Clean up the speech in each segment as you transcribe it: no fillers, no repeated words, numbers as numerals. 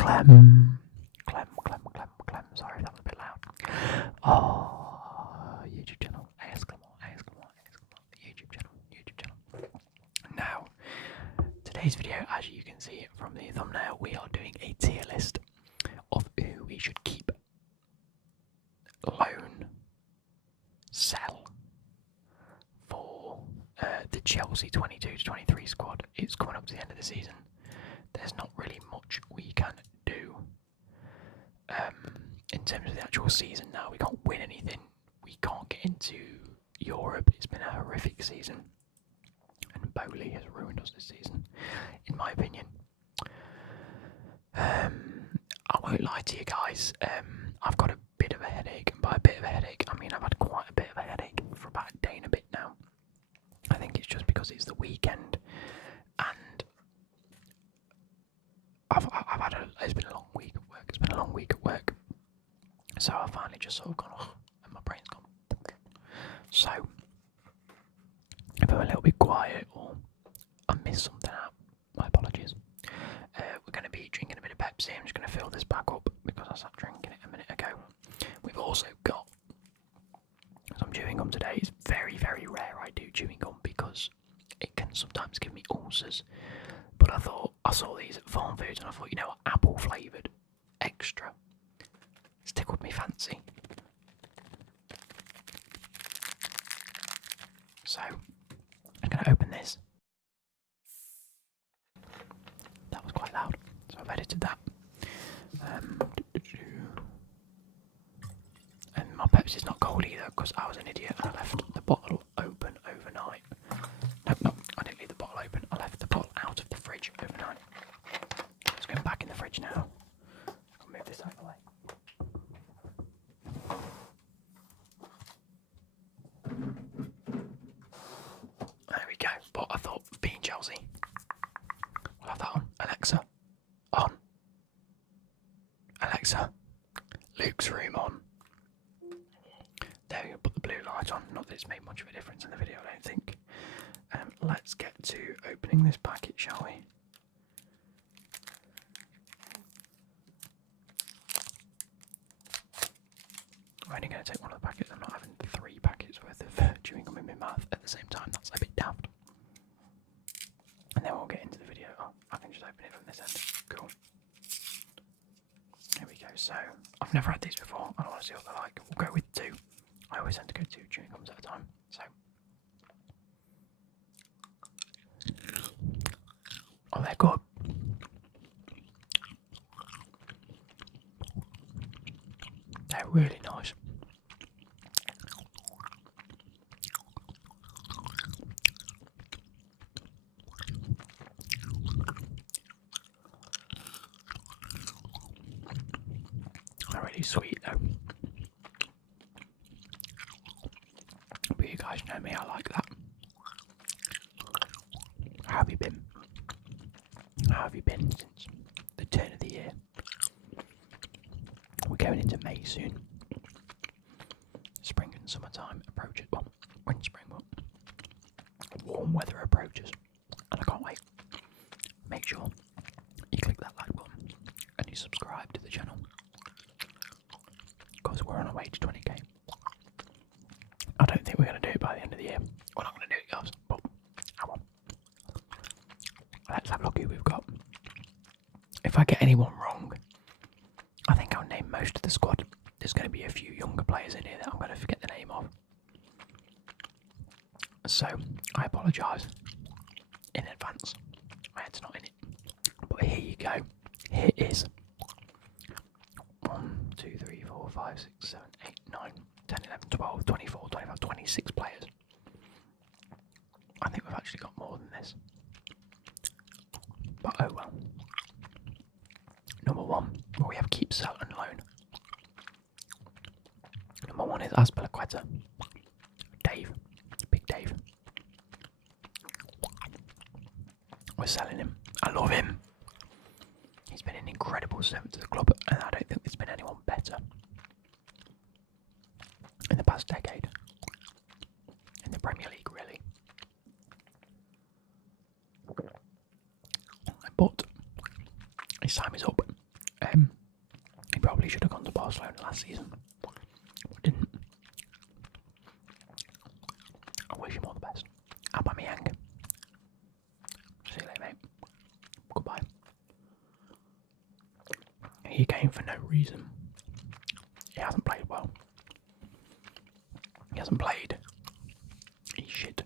Clem. Sorry, that was a bit loud. Oh, YouTube channel. AS Clem, YouTube channel. Now, today's video, as you can see from the thumbnail, we are doing a tier list of who we should keep, loan, sell for the Chelsea 22-23 squad. It's coming up to the end of the season. There's not really much we can do in terms of the actual season now. We can't win anything. We can't get into Europe. It's been a horrific season. And Bowley has ruined us this season, in my opinion. I won't lie to you guys. I've got a bit of a headache. And by a bit of a headache, I mean I've had quite a bit of a headache for about a day and a bit now. I think it's just because it's the weekend. And it's been a long week at work. So I finally just sort of gone, and my brain's gone. So if I'm a little bit quiet or I miss something out, my apologies. We're going to be drinking a bit of Pepsi. I'm just going to fill this back up because I stopped drinking it a minute ago. We've also got some chewing gum today. It's very, very rare I do chewing gum because it can sometimes give me ulcers. But I saw these at Farm Foods and I thought, you know what, apple flavoured extra. It's tickled me fancy. So, I'm going to open this. That was quite loud, so I've edited that. And my Pepsi's not cold either because I was an idiot and I left the bottle open overnight. No, I didn't leave the bottle open. I left the bottle out of the fridge overnight. It's going back in the fridge now. I'll move this out of the way. There we go. But I thought, being Chelsea, we'll have that on. Alexa, on. Alexa, Luke's room on. There we go, put the blue light on. Not that it's made much of a difference in the video, I don't think. Let's get to opening this packet, shall we? I'm only going to take one of the packets. I'm not having 3 packets worth of chewing gum in my mouth at the same time. That's a bit daft. And then we'll get into the video. Oh, I can just open it from this end. Cool. There we go. So, I've never had these before. I don't want to see what they're like. We'll go with 2. I always tend to go 2 chewing gums at a time. So, oh, they're good. They're really nice. They're really sweet though. But you guys know me, I like that. How have you been? How have you been since the turn of the year? We're going into May soon. Spring and summertime approaches. Well, when spring, well, warm weather approaches. And I can't wait. Make sure you click that like button and you subscribe to the channel. Because we're on our way to 20k. I don't think we're going to do it by the end of the year. We're not going to do it, guys. But, come on. Let's have a look who we've got. If I get anyone wrong, I think I'll name most of the squad. There's going to be a few younger players in here that I'm going to forget the name of. So, I apologise in advance. My head's not in it. But here you go. Here is 1, 2, 3, 4, 5, 6, 7, 8, 9, 10, 11, 12, 24, 25, 26 players. I think we've actually got more than this. But oh well. Number 1, well, we have keep, sell and loan. Number 1 is Azpilicueta. Dave. Big Dave. We're selling him. I love him. He's been an incredible servant to the club, and I don't think there's been anyone better in the past decade. In the Premier League, really. But his time is up. He probably should have gone to Barcelona last season, but didn't. I wish him all the best. Aubameyang. See you later, mate. Goodbye. He came for no reason. He hasn't played well. He hasn't played. He's shit.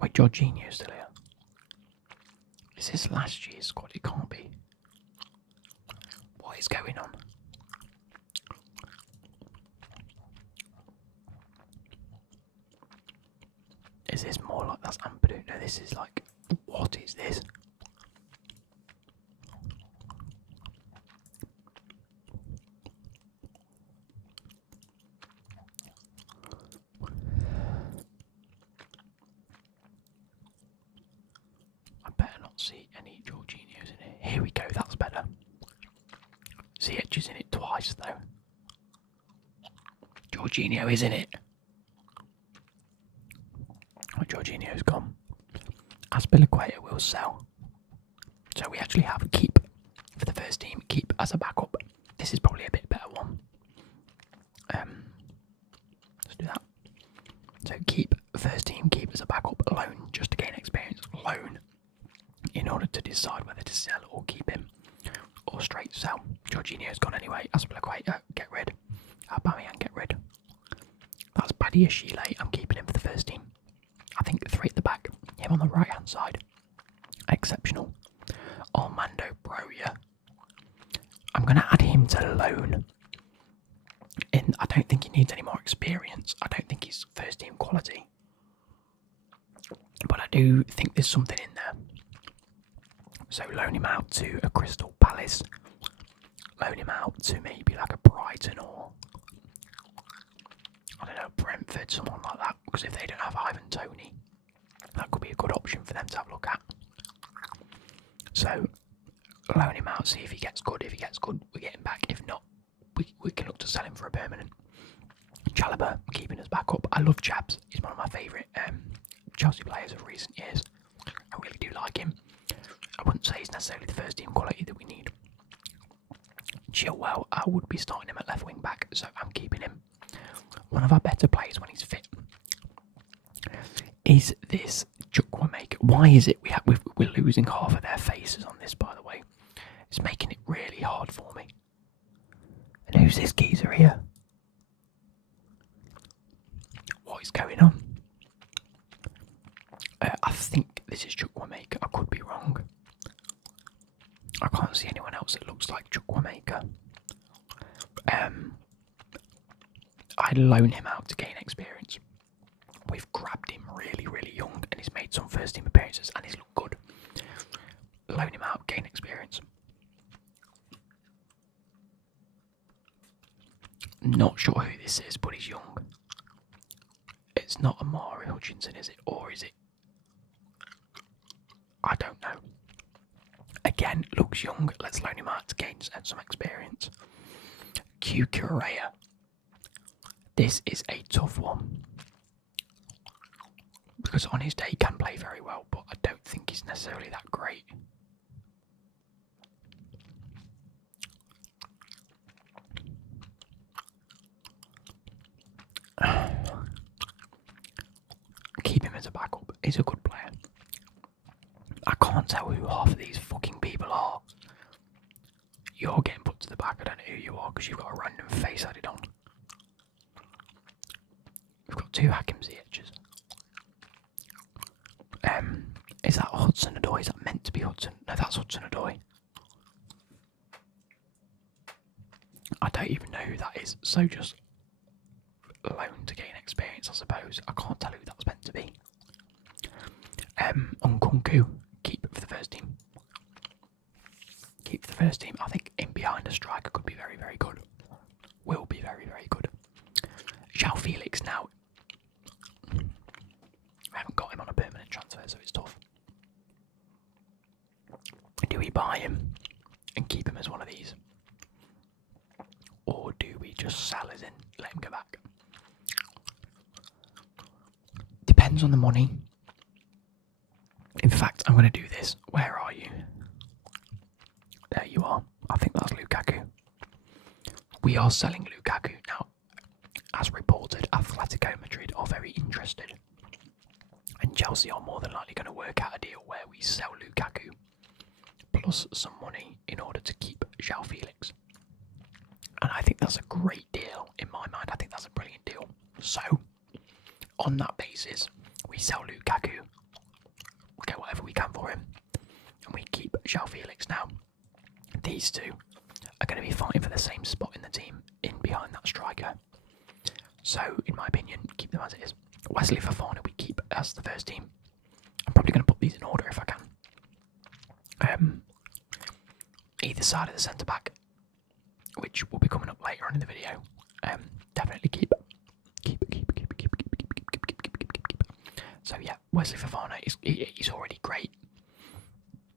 Wait, Jorginho's still here. Is this last year's squad? It can't be. What is going on? Is this more like that's Ampadu? No, this is like, what is this? I better not see any Jorginho's in it. Here we go, that's better. Ziyech's in it twice though. Jorginho is in it. Oh, Jorginho's gone. Aspilicueta will sell. So we actually have keep for the first team, keep as a backup. This is probably a bit better one. Let's do that. So keep first team, keep as a backup, loan just to gain experience, loan in order to decide whether to sell or keep him, or straight sell. Jorginho's gone anyway. Aspilicueta, get rid. Aubameyang, get rid. That's Badia Chile. I'm keeping him for the first team. I think 3 at the back. Him on the right hand side. Exceptional. Armando Broja. I'm going to add him to loan. I don't think he needs any more experience. I don't think he's first team quality. But I do think there's something in there. So loan him out to a Crystal Palace. Loan him out to maybe like a Brighton or I don't know, Brentford, someone like that. Because if they don't have Ivan Toney, that could be a good option for them to have a look at. So loan him out, see if he gets good. If he gets good, we get him back. If not, we can look to sell him for a permanent. Chalobah, keeping us back up. I love Chabs. He's one of my favourite Chelsea players of recent years. I really do like him. I wouldn't say he's necessarily the first team quality that we need. Chilwell, I would be starting him at left wing back, so I'm keeping him. One of our better players when he's fit. Is this Chukwuemeka? Why is it we're losing half of their faces on this, by the way? It's making it really hard for me. And who's this geezer here? What is going on? I think this is Chukwuemeka. I could be wrong. I can't see anyone else that looks like Chukwuemeka. I'd loan him out to gain experience. We've grabbed him really, really young and he's made some first team appearances and he's looked good. Loan him out, gain experience. Not sure who this is, but he's young. It's not Amari Hutchinson, is it? Or is it? I don't know. Again, looks young. Let's loan him out to gain some experience. Q Correa. This is a tough one. Because on his day he can play very well, but I don't think he's necessarily that great. Keep him as a backup. He's a good player. I can't tell who half of these fucking people are. You're getting put to the back. I don't know who you are because you've got a random face added on. We've got 2 Hakim Ziyech's. Is that Hudson-Odoi? Is that meant to be Hudson? No, that's Hudson-Odoi. I don't even know who that is. So just loan to gain experience, I suppose. I can't tell who that's meant to be. Nkunku, keep it for the first team. Keep for the first team. I think in behind a striker could be very, very good. Will be very, very good. João Felix now. I haven't got him on a permanent transfer, so it's tough. Do we buy him and keep him as one of these? Or do we just sell as in let him go back? Depends on the money. In fact, I'm going to do this. Where are you? There you are. I think that's Lukaku. we are selling Lukaku now. As reported, Atletico Madrid are very interested, and Chelsea are more than likely going to work out a deal where we sell Lukaku plus some money in order to keep João Felix. And I think that's a great deal in my mind. I think that's a brilliant deal. So, on that basis, we sell Lukaku, we get whatever we can for him, and we keep João Felix now. These two are going to be fighting for the same spot in the team, in behind that striker. So, in my opinion, keep them as it is. Wesley Fofana we keep as the first team. I'm probably going to put these in order if I can. Either side of the centre back, which will be coming up later on in the video. Definitely keep. So yeah, Wesley Fofana he's already great.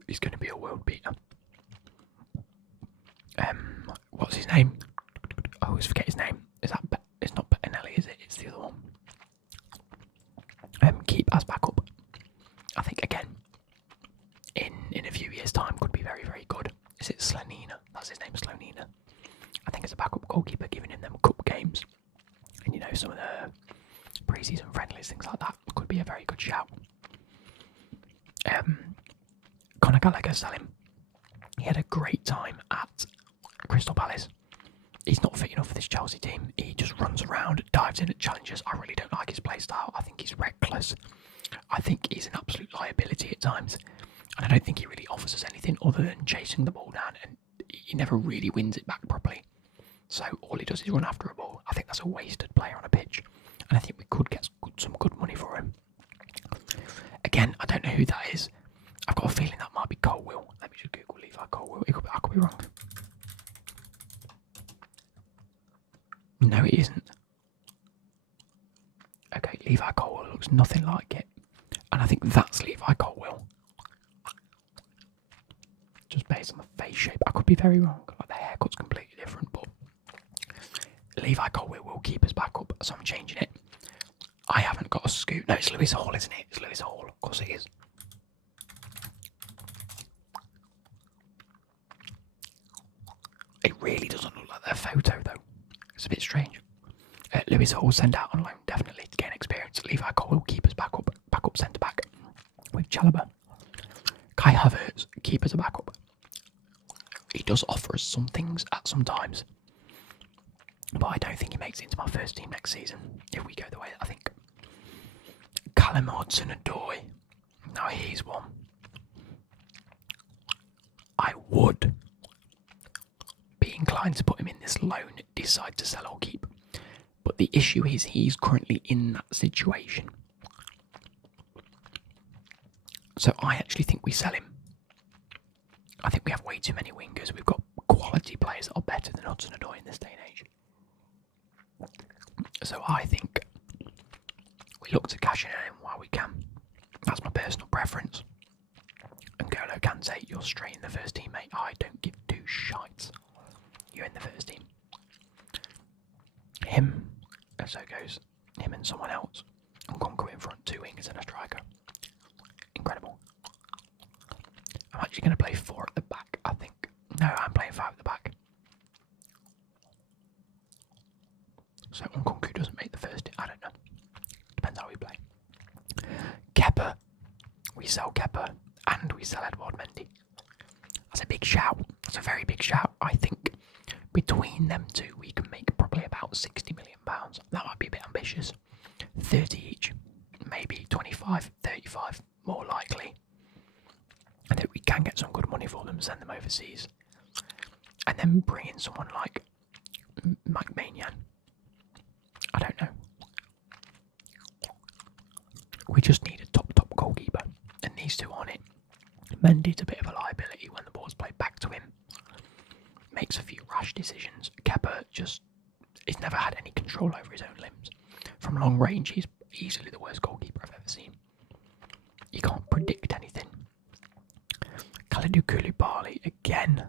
He's going to be a world beater. What's his name? I always forget his name. It's not Bettinelli, is it? It's the other one. Keep as backup. I think again, in a few years' time, could be very, very good. Is it Slonina? That's his name, Slonina. I think as a backup goalkeeper, giving him them cup games, and some of the pre-season friendlies, things like that, could be a very good shout. Conor Gallagher, sell him. He had a great time at Crystal Palace. He's not fit enough for this Chelsea team. He just runs around, dives in at challenges. I really don't like his play style. I think he's reckless. I think he's an absolute liability at times. And I don't think he really offers us anything other than chasing the ball down, and he never really wins it back properly. So all he does is run after a ball. I think that's a wasted player on a pitch. And I think we could get some good money for him. Again, I don't know who that is. I've got a feeling that might be Colwill. Let me just Google Levi Colwill. I could be wrong. No, it isn't. Okay, Levi Colwill looks nothing like it. And I think that's Levi Colwill. Just based on the face shape. I could be very wrong. Like the haircut's completely different, but Levi Colwill will keep us back up, so I'm changing it. I haven't got a scoop. No, it's Lewis Hall, isn't it? It's Lewis Hall. Of course it is. It really doesn't look like their photo, though. It's a bit strange. Lewis Hall send out on loan, definitely, to gain experience. Levi Colwill keep us back up centre back with Chalobah. Kai Havertz, keep as a backup. He does offer us some things at some times, but I don't think he makes it into my first team next season if we go the way that I think. Callum Hudson-Odoi, now he's one. I would be inclined to put him in this loan, decide to sell or keep, but the issue is he's currently in that situation. So I actually think we sell him. I think we have way too many wingers. We've got quality players that are better than Hudson-Odoi in this day and age. So I think we look to cash in on him while we can. That's my personal preference. And N'Golo Kante, you're straight in the first team, mate. I don't give two shites. You're in the first team. Him, so it goes. Him and someone else. And Nkunku in front, two wingers and a striker. Incredible. I'm actually going to play 4 at the back, I think. No, I'm playing 5 at the back. So Nkunku doesn't make the first. I don't know. Depends how we play. Kepa. We sell Kepa and we sell Edouard Mendy. That's a big shout. That's a very big shout. I think between them two we can make probably about £60 million. That might be a bit ambitious. 30 each. Maybe 25, 35, more likely. I think we can get some good money for them, send them overseas. And then bring in someone like Mike Maignan. I don't know. We just need a top goalkeeper. And these two on it. Mendy's a bit of a liability when the ball's played back to him. Makes a few rash decisions. Kepa he's never had any control over his own limbs. From long range, he's easily the worst goalkeeper I've ever seen. You can't predict anything. Kalidou Koulibaly again.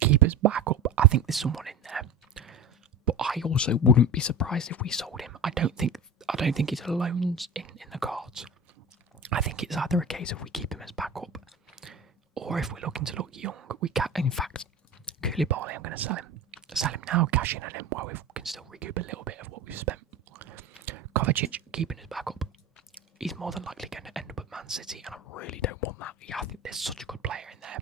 Keepers back up. I think there's someone in there, but I also wouldn't be surprised if we sold him. I don't think it's a loans in the cards. I think it's either a case of we keep him as backup, or or if we're looking to look young, we can. In fact, Koulibaly, I'm going to sell him. Sell him now, cash in on him while we can still recoup a little bit of what we've spent. Kovacic keeping his back up. He's more than likely going to end up at Man City, and I really don't want that. I think there's such a good player in there,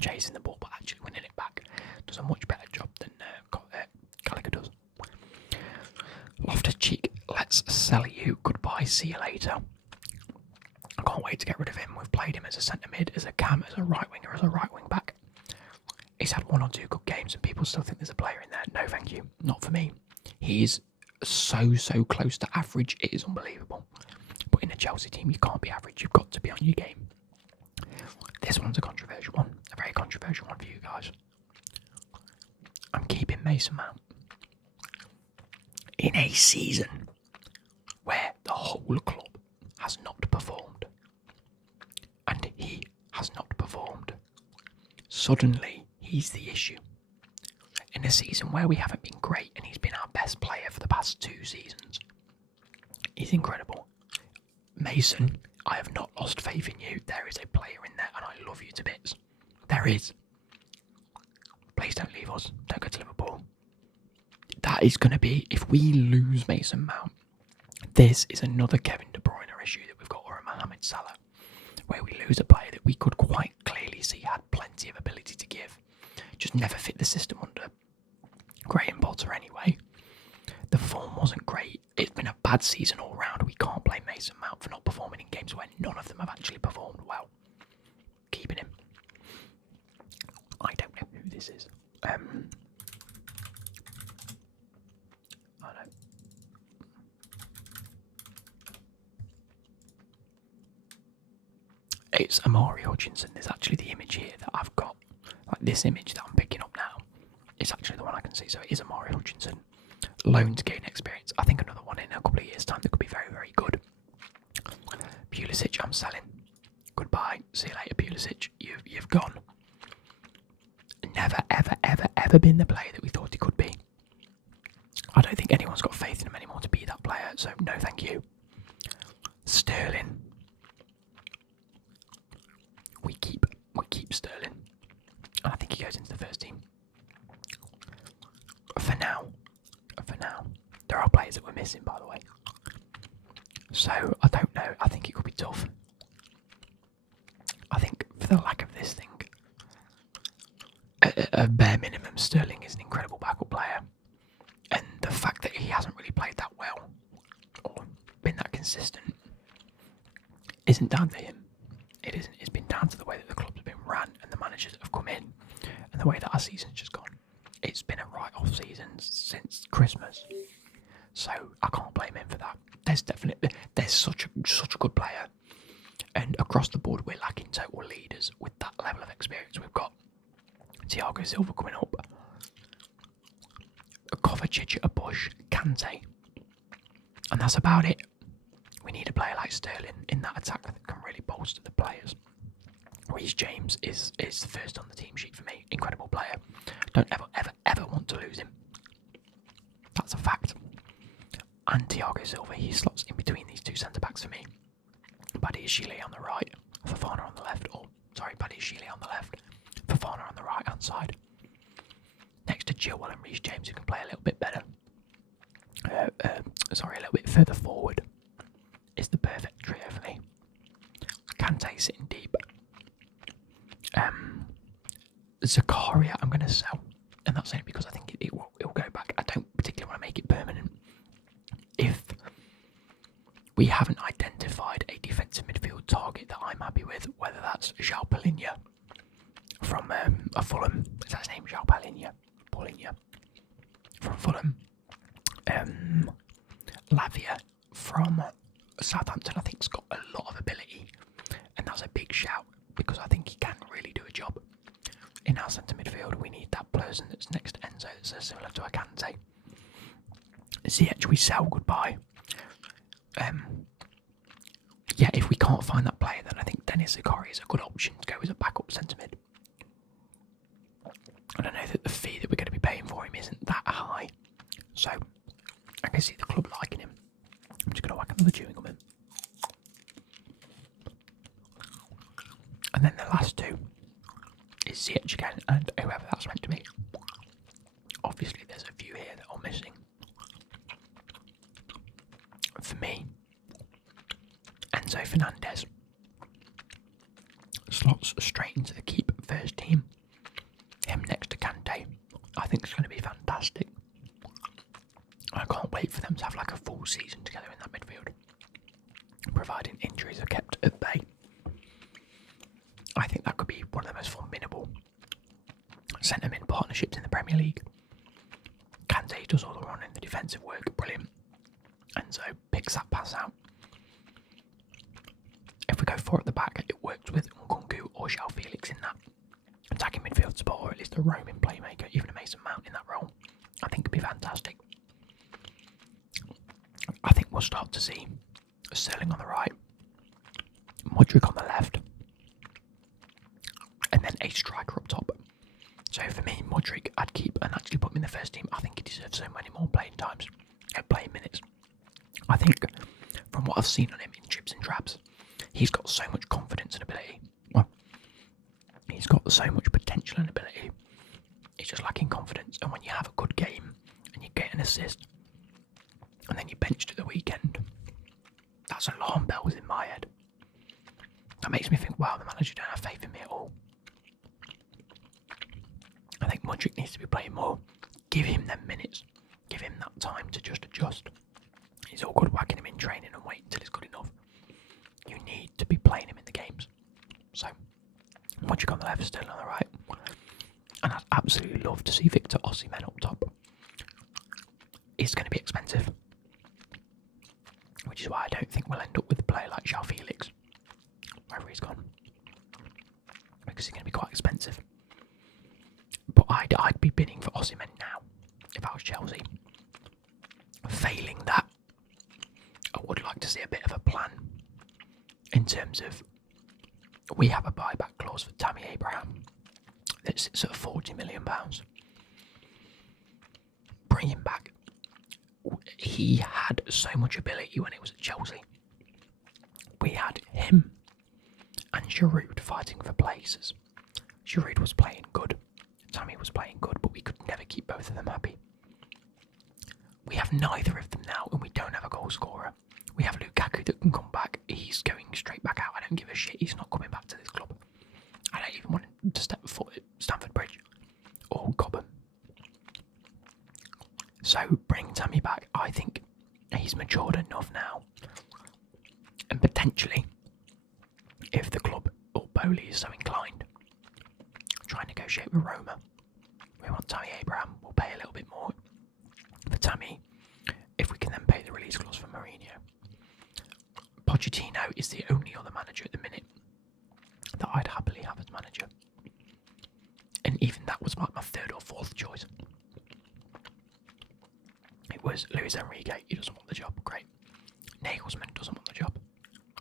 chasing the ball but actually winning it back. Does a much better job than Gallagher does. Loftus-Cheek, let's sell you. Goodbye, see you later. I can't wait to get rid of him. We've played him as a centre mid, as a cam, as a right winger, as a right wing back. He's had 1 or 2 good games and people still think there's a player in there. No, thank you. Not for me. He is so close to average. It is unbelievable. But in a Chelsea team, you can't be average. You've got to be on your game. This one's a controversial one. A very controversial one for you guys. I'm keeping Mason Mount. In a season where the whole club has not performed. And he has not performed. Suddenly, he's the issue. In a season where we haven't been great and he's been our best player for the past 2 seasons. He's incredible. Mason, I have not lost faith in you. There is a player in there and I love you to bits. There is. Please don't leave us. Don't go to Liverpool. That is going to be, if we lose Mason Mount, this is another Kevin De Bruyne issue that we've got, or a Mohamed Salah, where we lose a player that we could quite clearly see had plenty of ability to give. Just never fit the system under Graham Potter anyway. The form wasn't great. It's been a bad season all round. We can't blame Mason Mount for not performing in games where none of them have actually performed well. Keeping him. I don't know who this is. I don't. It's Amari Hutchinson. There's actually the image here that I've got. Like this image that I'm picking up now. It's actually the one I can see. So it is Amari Hutchinson. Loan to gain experience. I think another one in a couple of years' time that could be very good. Pulisic, I'm selling. Goodbye. See you later, Pulisic. You've gone. Never, ever been the player that we thought he could be. I don't think anyone's got faith in him anymore to be that player, so no thank you. Sterling. We keep Sterling. And I think he goes into the first team. For now. There are players that we're missing, by the way. So, I don't know. I think it could be tough. I think for the lack of this thing, a bare minimum, Sterling is an incredible backup player. And the fact that he hasn't really played that well, or been that consistent, isn't down to him. It isn't. It's been down to the way that the club's been ran and the managers that have come in and the way that our season's just gone. It's been a write-off season since Christmas. So I can't blame him for that. There's such a good player. And across the board we're lacking total leaders with that level of experience. We've got Thiago Silva coming up. Kovacic at a push, Kante. And that's about it. We need a player like Sterling in that attack that can really bolster the players. Reece James is first on the team sheet for me. Incredible player. Don't ever want to lose him. That's a fact. And Thiago Silva, he slots in between these 2 centre-backs for me. Badiashile on the right, Fofana on the left. Badiashile on the left, Fofana on the right-hand side. Next to Chilwell and Reece James, who can play a little bit better. A little bit further forward. Is the perfect trio for me. Kante sitting deep. Zakaria I'm going to sell, and that's only because I think it will go back. I don't particularly want to make it permanent. If we haven't identified a defensive midfield target that I'm happy with, whether that's João Palhinha from Fulham, is that his name? João Palhinha from Fulham. Lavia from Southampton, I think, has got a lot of ability, and that's a big shout because I think he can really do a job. In our centre midfield, we need that person that's next to Enzo that's similar to a Kante. Ziyech, we sell, goodbye. Yeah, if we can't find that player, then I think Dennis Zakaria is a good option to go as a backup centre mid. I don't know that the fee that we're going to be paying for him isn't that high, so I can see the club liking him. I'm just going to whack another chewing gum in. And then the last 2 is Ziyech again, and whoever that's meant to be. Obviously, there's a few here that are missing. For me, Enzo Fernandez slots straight into the keep first team. Him next to Kante, I think it's going to be fantastic. I can't wait for them to have like a full season together in that midfield, providing injuries are kept at bay. I think that could be one of the most formidable centre-mid partnerships in the Premier League. Kante does all the running, the defensive work, brilliant. Enzo picks that pass out. If we go 4 at the back, it works with Nkunku or João Felix in that attacking midfield spot, or at least a roaming playmaker, even a Mason Mount in that role. I think could be fantastic. I think we'll start to see Sterling on the right, Modric on the left, and then a striker up top. So for me, Modric, I'd keep and actually put him in the first team. I think he deserves so many more playing times, playing minutes. I think from what I've seen on him in drips and drabs, he's got so much confidence and ability. Well, he's got so much potential and ability. He's just lacking confidence. And when you have a good game and you get an assist, and then you benched at the weekend, that's alarm bells in my head. That makes me think, wow, the manager don't have faith in me at all. I think Modric needs to be playing more. Give him them minutes. Give him that time to just adjust. It's all good whacking him in training and waiting until he's good enough. You need to be playing him in the games. So, Modric on the left, Sterling on the right. And I'd absolutely love to see Victor Osimhen up top. It's going to be expensive, which is why I don't think we'll end up with a player like João Felix, wherever he's gone, because he's going to be quite expensive. But I'd be bidding for Osimhen now if I was Chelsea. Failing that, I would like to see a bit of a plan in terms of, we have a buyback clause for Tammy Abraham that sits at £40 million. Bring him back. He had so much ability when he was at Chelsea. We had him and Giroud fighting for places. Giroud was playing good, Tammy was playing good, but we could never keep both of them happy. We have neither of them now, and we don't have a goal scorer. We have Lukaku that can come back. He's going straight back out. I don't give a shit. He's not coming back to this club. I don't even want him to step foot at Stamford Bridge or Cobham. So bring Tammy back. I think he's matured enough now. And potentially, if the club or Bowley is so inclined, try and negotiate with Roma. We want Tammy Abraham. We'll pay a little bit more for Tammy if we can then pay the release clause for Mourinho. Pochettino is the only other manager at the minute that I'd happily have as manager. And even that was like my third or fourth choice. It was Luis Enrique. He doesn't want the job. Great. Nagelsmann doesn't want the job.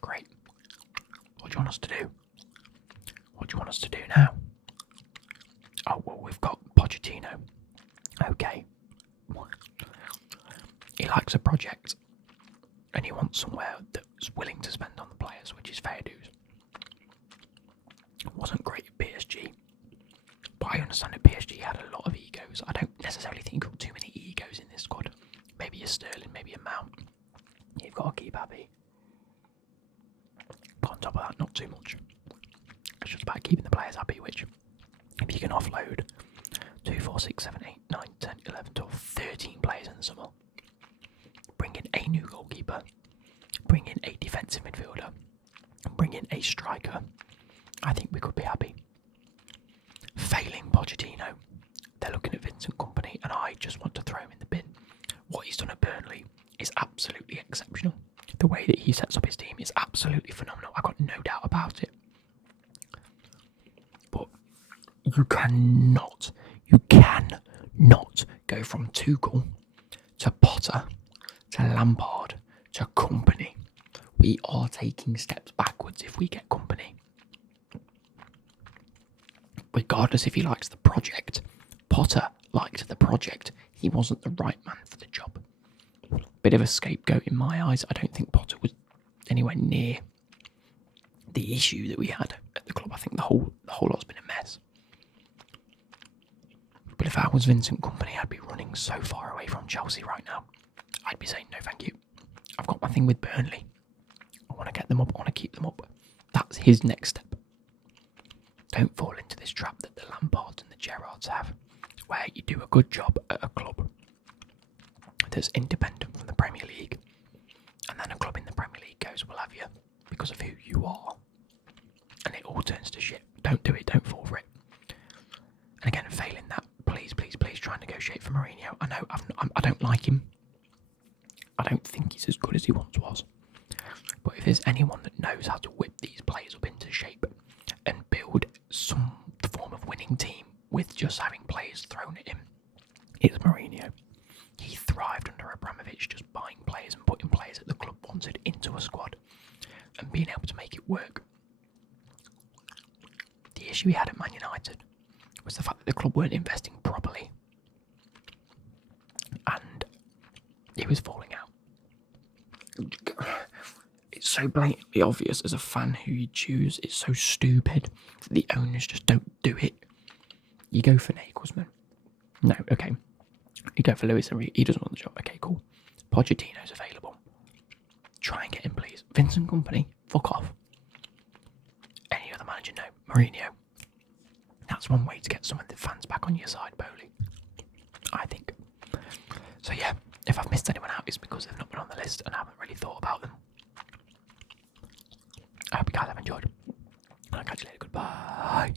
Great. What do you want us to do? What do you want us to do now? Oh, well, we've got Pochettino. Okay. He likes a project and he wants somewhere that's willing to spend on the players, which is fair dues. It wasn't great at PSG, but I understand that PSG had a lot of egos. I don't necessarily think you've got too many egos in this squad. Maybe a Sterling, maybe a Mount. You've got to keep happy. But on top of that, not too much. It's just about keeping the players happy, which, if you can offload 2, 4, 6, 7, 8, 9, 10, 11, 12, 13 players in the summer, bring in a new goalkeeper, bring in a defensive midfielder, and bring in a striker, I think we could be happy. Failing Pochettino, they're looking at Vincent Kompany, and I just want to throw him in the bin. What he's done at Burnley is absolutely exceptional. The way that he sets up his team is absolutely phenomenal. I've got no doubt about it. But you cannot go from Tuchel to Potter to Lampard to Kompany. We are taking steps backwards if we get Kompany. Regardless if he likes the project, Potter liked the project. He wasn't the right man for the job. Bit of a scapegoat in my eyes. I don't think Potter was anywhere near the issue that we had at the club. I think the whole lot's been a mess. if I was Vincent Kompany, I'd be running so far away from Chelsea right now. I'd be saying no thank you. I've got my thing with Burnley. I want to get them up, I want to keep them up. That's his next step. Don't fall into this trap that the Lampards and the Gerrards have, where you do a good job at a club that's independent from the Premier League, and then a club in the Premier League goes, we'll have you because of who you are, and it all turns to shit. Don't do it, don't fall for it. And again, failing that, please try and negotiate for Mourinho. I know I don't like him. I don't think he's as good as he once was. But if there's anyone that knows how to whip these players up into shape and build some form of winning team with just having players thrown at him, it's Mourinho. He thrived under Abramovich, just buying players and putting players that the club wanted into a squad and being able to make it work. The issue he had at Man United was the fact that the club weren't investing properly, and he was falling out. It's so blatantly obvious as a fan who you choose. It's so stupid that the owners just don't do it. You go for Nagelsmann. No, okay. You go for Luis Enrique. He doesn't want the job. Okay, cool. Pochettino's available. Try and get him, please. Vincent Kompany, fuck off. Any other manager, no. Mourinho. That's one way to get some of the fans back on your side, Bowley. I think. So yeah, if I've missed anyone out, it's because they've not been on the list and I haven't really thought about them. I hope you guys have enjoyed. I'll catch you later. Goodbye.